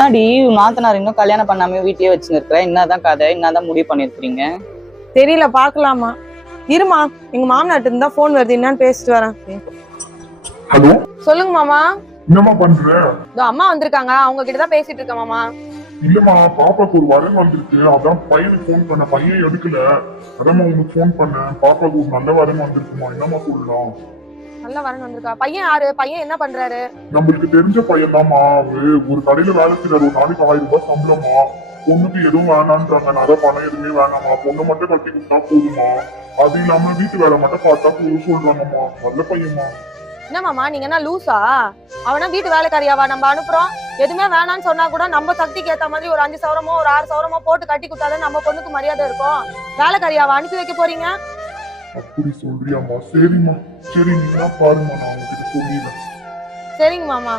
முன்னாடி மாத்தனார் இன்னும் கல்யாணம் பண்ணாம வீட்லயே வச்சுருக்கிறேன். என்னதான் கதை, என்னதான் முடிவு பண்ணிருக்கீங்க? தெரியல, பாக்கலாமா? இருமா, எங்க மாமனாட்டு இருந்தா போன் வருது, என்னன்னு பேசிட்டு வரேன். ஹலோ, சொல்லுங்க மாமா. என்னம்மா பண்ற? இதோ அம்மா வந்திருக்காங்க, அவங்க கிட்டதான் பேசிட்டு இருக்கேன் மாமா. இல்லம்மா, பாப்பாக்கு ஒரு வரன் வந்திருக்கு. அதான் பையனுக்கு போன் பண்ண, பையன் எடுக்கல. அதான் உனக்கு போன் பண்ணேன். பாப்பாக்கு ஒரு நல்ல வரன் வந்திருக்குமா, என்னம்மா சொல்லலாம்? நல்ல வரன் வந்திருக்கா? பையன் யாரு? பையன் என்ன பண்றாரு? நம்மளுக்கு தெரிஞ்ச பையன் தான்மா. ஒரு கடையில வேலை செய்யறாரு. ஒரு நாளைக்கு 1000 ரூபாய் சம்பளமா. பொண்ணுக்கு எதுவும் வேணான்றாங்க. நிறைய பணம் எதுவுமே வேணாமா. பொண்ணை மட்டும் கட்டி கொடுத்தா போதுமா. அது இல்லாம வீட்டு வேலை மட்டும் பார்த்தா போதும் சொல்றாங்கம்மா. நல்ல பையன்மா. என்ன மாமா, நீங்க என்ன லூசா? அவனா வீட்டு வேலைக்காரியாவா நம்ம அனுப்புறோம்? எதுவுமே வேணான்னு சொன்னா கூட நம்ம சக்திக்கு ஏத்த மாதிரி ஒரு 5 சவரமோ ஒரு 6 சவரமோ போட்டு கட்டி கொடுத்தாதான் நம்ம பொண்ணுக்கு மரியாதை இருக்கும். வேலைக்காரியாவா அனுப்பி வைக்க போறீங்க? அப்படி சொல்றியாம்மா? சரிம்மா, சரி, நீங்க பாருமா, நான் உங்ககிட்ட சொல்லிடுறேன். சரிங்க மாமா.